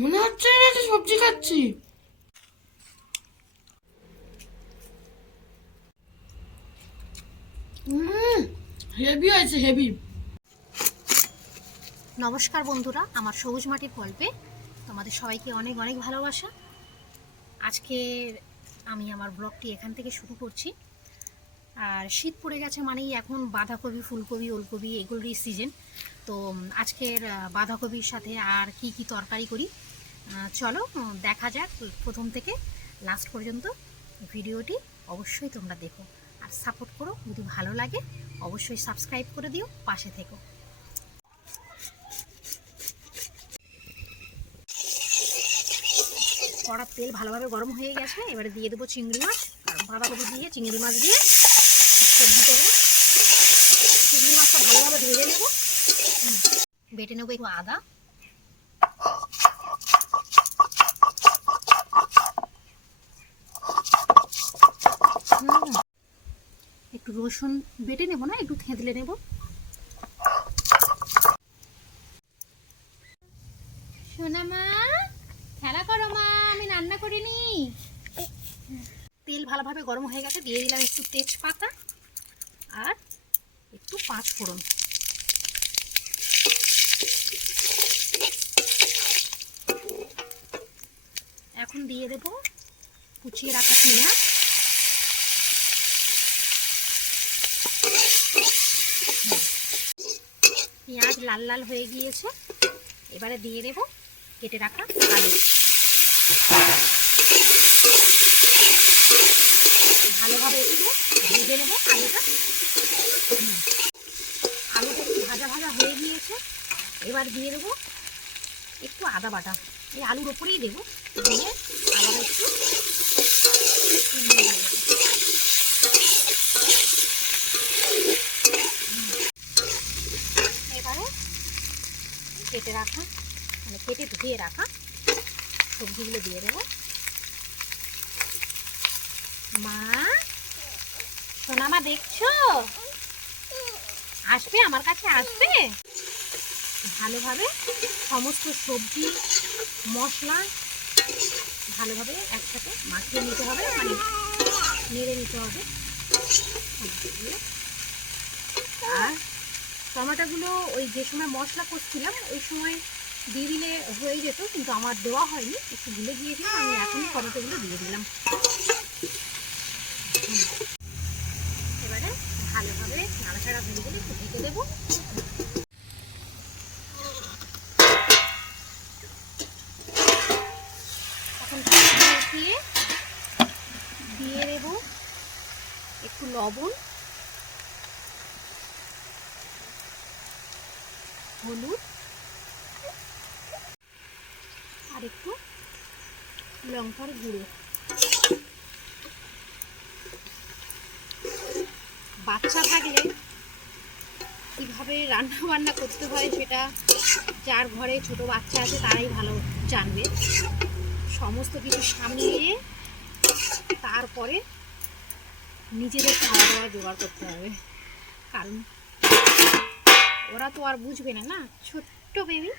মনে হচ্ছে না যে সবজি খাচ্ছি। হেভি হয়েছে, হেভি। নমস্কার বন্ধুরা, আমার সবুজ মাটির গল্পে তোমাদের সবাইকে অনেক অনেক ভালোবাসা। আজকে আমি আমার ব্লগটি এখান থেকে শুরু করছি। আর শীত পড়ে গেছে মানেই এখন বাঁধাকপি, ফুলকপি, ওলকপি এগুলোরই সিজন। তো আজকের বাঁধাকপির সাথে আর কি কি তরকারি করি চলো দেখা যাক। প্রথম থেকে লাস্ট পর্যন্ত ভিডিওটি অবশ্যই তোমরা দেখো আর সাপোর্ট করো। যদি ভালো লাগে অবশ্যই সাবস্ক্রাইব করে দিও, পাশে থেকো। কড়ার তেল ভালোভাবে গরম হয়ে গেছে, এবারে দিয়ে দেবো চিংড়ি মাছ। আর বাঁধাকপি দিয়ে চিংড়ি মাছ দিয়ে সবজি করবো। চিংড়ি মাছটা ভালোভাবে ভেজে নেবো। বেটে নেবো একটু আদা, একটু রসুন বেটে নেবো না, একটু থেঁতলে নেবো। সোনা মা খেলা করো মা, আমি রান্না করিনি। তেল ভালোভাবে গরম হয়ে গেছে, দিয়ে দিলাম একটু তেজপাতা আর একটু পাঁচ ফোড়ন। এখন দিয়ে দেবো কুচিয়ে রাখা পেঁয়াজ। পেঁয়াজ লাল লাল হয়ে গিয়েছে, এবারে দিয়ে দেবো কেটে রাখা আলু। ভালোভাবে একটু ভেজে নেবো আলুটা। আলুটা একটু ভাজা ভাজা হয়ে গিয়েছে, এবার দিয়ে দেবো একটু আদা বাটা। এই আলুর ওপরেই দেবো, দিয়ে আবার একটু এবারে কেটে রাখা কেটে ধুয়ে রাখা সবজিগুলো দিয়ে দেবো। মা সোনা মা দেখছো, আসবে আমার কাছে, আসবে। ভালোভাবে সমস্ত সবজি মশলা ভালোভাবে একসাথে মাখিয়ে নিতে হবে, মানে নেড়ে নিতে হবে। আর টমেটোগুলো ওই যে সময় মশলা করছিলাম ওই সময় দিয়ে দিলে হয়ে যেত, কিন্তু আমার দেওয়া হয়নি, একটু ভুলে গিয়েছিলাম। আমি এখনই টমেটোগুলো দিয়ে দিলাম। এবারে ভালোভাবে নাড়াচাড়া ভেজে দিয়ে একটু ঢেকে দেবো। এখন দিয়ে দিয়ে দেবো একটু লবণ, হলুদ আর একটু লঙ্কার গুঁড়ো। বাচ্চা থাকলে কীভাবে রান্না বান্না করতে হয় সেটা যার ঘরে ছোট বাচ্চা আছে তারাই ভালো জানবে। সমস্ত কিছু সামলিয়ে তারপরে নিজেদের খাওয়া দাওয়া জোগাড় করতে হবে, কারণ ওরা তো আর বুঝবে না, না ছোট্ট বেবি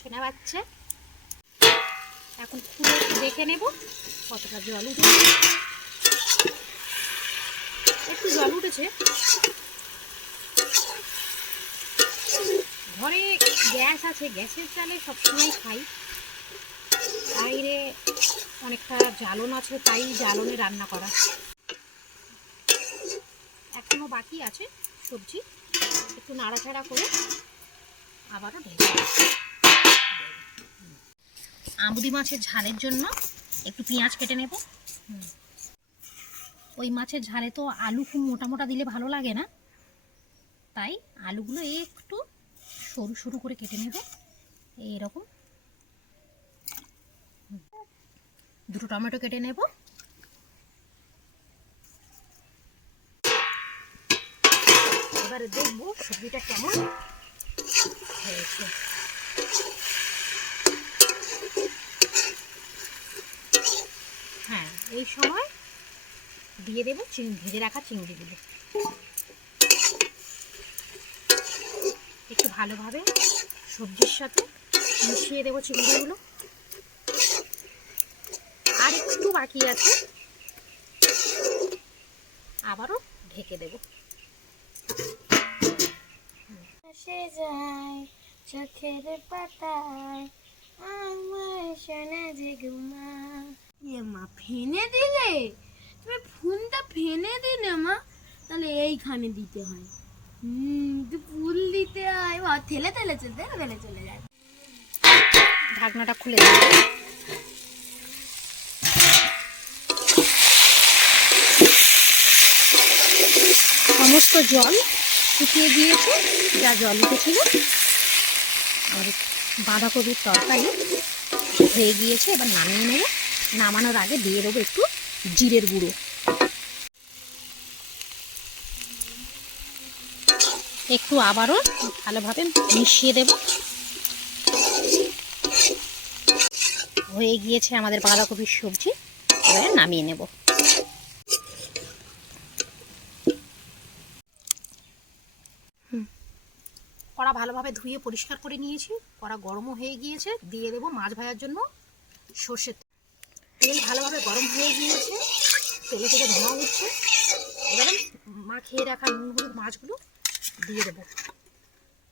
শোনা বাচ্চা। এখন খুলে দেখে নেব কতটা জল উঠেছে। একটু জল উঠেছে। ঘরে গ্যাস আছে, গ্যাসের চালে সবসময় খাই। বাইরে অনেকটা জ্বালন আছে, তাই জ্বালনে রান্না করা। এখনো বাকি আছে সবজি, একটু নাড়াচাড়া করে আবারও ঢেকে। আমুদি মাছের ঝালের জন্য একটু পেঁয়াজ কেটে নেব। ওই মাছের ঝালে তো আলু খুব মোটা মোটা দিলে ভালো লাগে না, তাই আলুগুলো একটু সরু সরু করে কেটে নেব। এইরকম দুটো টমেটো কেটে নেব। এবারে দেখবো সবজিটা কেমন হয়েছে। হ্যাঁ, এই সময় দিয়ে দেবো ভেজে রাখা চিংড়িগুলো। একটু ভালোভাবে সবজির সাথে মিশিয়ে দেবো চিংড়িগুলো। আর একটু বাকি আছে, আবারও ঢেকে দেবো। সে যায় চোখের পাতায় আমার সোনা যে ঘুমা। মা ফেনে দিলে, তুমি ফোনটা ফেনে দিলে মা, তাহলে এইখানে দিতে হয়। ফুল দিতে হয়, ঠেলে ঠেলে চলে যায়। ঢাকনাটা খুলে দেবো। সমস্ত জল শুকিয়ে গিয়েছে, যা জল উঠেছিল। আর বাঁধাকপির তরকারি হয়ে গিয়েছে, এবার নামিয়ে নেব। নামানোর আগে দিয়ে দেবো একটু জিরের গুঁড়ো। একটু আবারও ভালোভাবে মিশিয়ে দেব। হয়ে গিয়েছে আমাদের বাঁধাকপির সবজি, এবারে নামিয়ে নেব। কড়া ভালোভাবে ধুয়ে পরিষ্কার করে নিয়েছি, কড়া গরমও হয়ে গিয়েছে। দিয়ে দেবো মাছ ভাজার জন্য সর্ষের তেল। তেল ভালোভাবে গরম হয়ে গিয়েছে, তেলে থেকে ধোঁয়া উঠছে। এবারে মাখিয়ে রাখা নুন হলুদ মাছগুলো দিয়ে দেবো।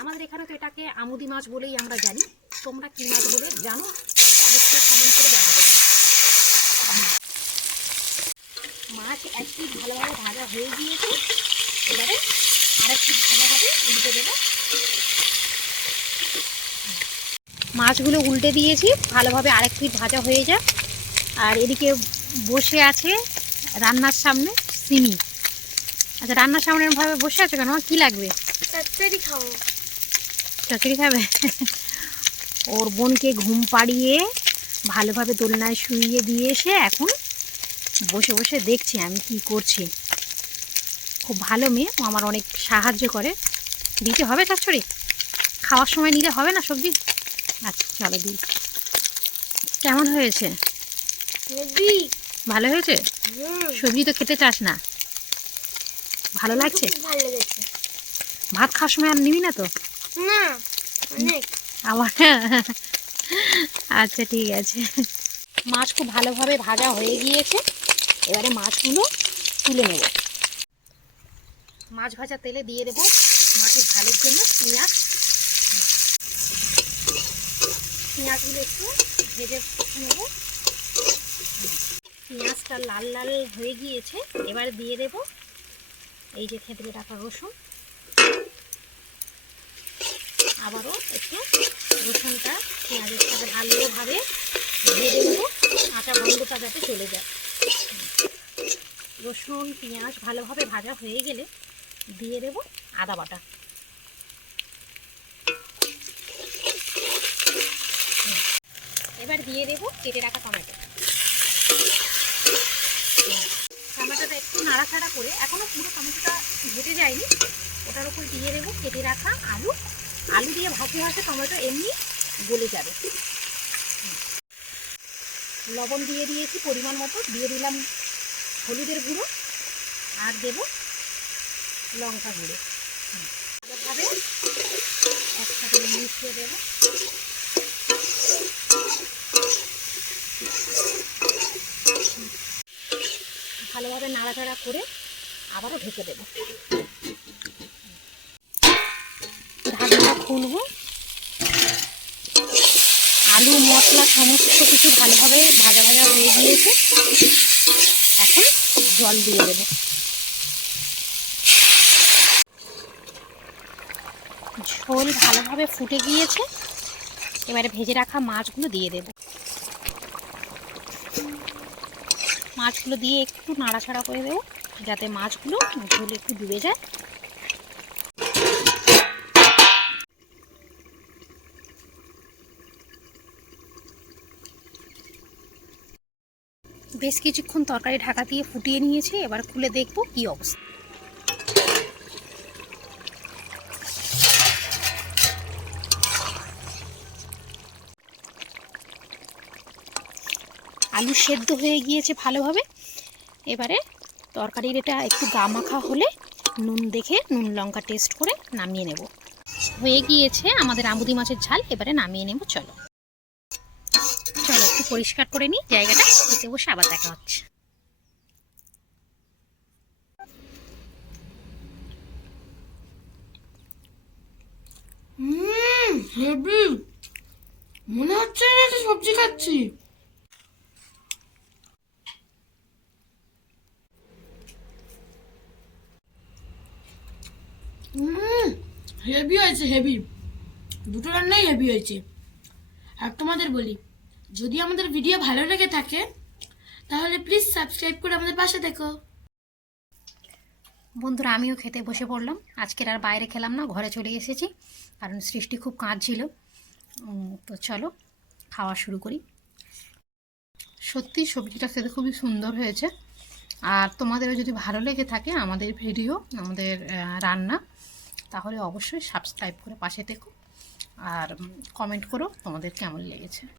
আমাদের এখানে তো এটাকে আমুদি মাছ বলেই আমরা জানি, তোমরা কী মাছ বলে জানো অবশ্যই কমেন্ট করে জানাবে। মাছ এক পিঠ ভালোভাবে ভাজা হয়ে গিয়েছে, এবারে আরেক পিঠ ভাজা হবে, উল্টে দেবো। মাছগুলো উল্টে দিয়েছি, ভালোভাবে আরেক পিঠ ভাজা হয়ে যায়। আর এদিকে বসে আছে রান্নার সামনে সিমি। আচ্ছা, রান্নার সামনে ভাবে বসে আছে কেন? কি লাগবে? চচ্চড়ি খাবো। চচ্চড়ি খাবে? ওর বোনকে ঘুম পাড়িয়ে ভালোভাবে দোলনায় শুইয়ে দিয়ে এসে এখন বসে বসে দেখছি আমি কি করছি। খুব ভালো মেয়ে, ও আমার অনেক সাহায্য করে। দিতে হবে চচ্চড়ি? খাওয়ার সময় নিলে হবে না সবজি? আচ্ছা চলো দিই। কেমন হয়েছে? ভালো হয়েছে? সবজি তো খেতে চাস না, ভালো লাগছে? ভালো লেগেছে। ভাত খাওয়ার সময় আর নিবি না তো? না, অনেক। আবার আচ্ছা ঠিক আছে। মাছ খুব ভালোভাবে ভাজা হয়ে গিয়েছে, এবারে মাছগুলো তুলে নেব। মাছ ভাজা তেলে দিয়ে দেবো মাছের ঝালের জন্য পেঁয়াজগুলো একটু ভেজে নেব। পেঁয়াজটা লাল লাল হয়ে গিয়েছে, এবার দিয়ে দেব এই যে থেঁতলে রাখা রসুন। আবারও একটু রসুনটা পেঁয়াজের সাথে ভালোভাবে ভেজে নেব, কাঁচা গন্ধটা যাতে চলে যায়। রসুন পেঁয়াজ ভালোভাবে ভাজা হয়ে গেলে দিয়ে দেব আদা বাটা। এবার দিয়ে দেব কেটে রাখা টমেটো। টমেটোটা একটু নাড়াচাড়া করে, এখনো পুরো টমেটোটা ঘেটে যায়নি, ওটার উপর দিয়ে দেবো কেটে রাখা আলু। আলু দিয়ে ভাজতে ভাজতে টমেটো এমনি গলে যাবে। লবণ দিয়ে দিয়েছি পরিমাণ মতো, দিয়ে দিলাম হলুদের গুঁড়ো আর দেব লঙ্কা গুঁড়ো। ভালোভাবে একসাথে মিশিয়ে দেবো। ভালোভাবে নাড়াচাড়া করে আবারও ঢেকে দেবো। ঢাকনাটা খুলবো। আলু মশলা সমস্ত কিছু ভালোভাবে ভাজা ভাজা হয়ে গিয়েছে, এখন জল দিয়ে দেবো। ঝোল ভালোভাবে ফুটে গিয়েছে, এবারে ভেজে রাখা মাছগুলো দিয়ে দেব। মাছগুলো দিয়ে একটু নাড়াচাড়া করে দেবো যাতে মাছগুলো ঝোলে একটু ডুবে যায়। বেশ কিছুক্ষণ তরকারি ঢাকা দিয়ে ফুটিয়ে নিয়েছি, এবার খুলে দেখব কি অবস্থা। আলু সেদ্ধ হয়ে গিয়েছে ভালোভাবে। এবারে তরকারির এটা একটু গা মাখা হলে নুন দেখে নুন লঙ্কা টেস্ট করে নামিয়ে নেব। হয়ে গিয়েছে আমাদের আমুদি মাছের ঝাল। এবারে নামিয়ে নেব। চলো চলো একটু পরিষ্কার করে নিই জায়গাটা, খেতে বসে আবার দেখা হচ্ছে। হেভি, মনে হচ্ছে না যে সবজি খাচ্ছি। হেভি হয়েছে, হেভি। দুটো রান্নাই হেভি হয়েছে। আর তোমাদের বলি, যদি আমাদের ভিডিও ভালো লেগে থাকে তাহলে প্লিজ সাবস্ক্রাইব করে আমাদের পাশে দেখো। বন্ধুরা আমিও খেতে বসে পড়লাম। আজকের আর বাইরে খেলাম না, ঘরে চলে এসেছি, কারণ সৃষ্টি খুব কাঁদছিল। তো চলো খাওয়া শুরু করি। সত্যি সবজিটা খেতে খুবই সুন্দর হয়েছে। আর তোমাদেরও যদি ভালো লেগে থাকে আমাদের ভিডিও, আমাদের রান্না, তাহলে অবশ্যই সাবস্ক্রাইব করে পাশে থেকো আর কমেন্ট করো তোমাদের কেমন লেগেছে।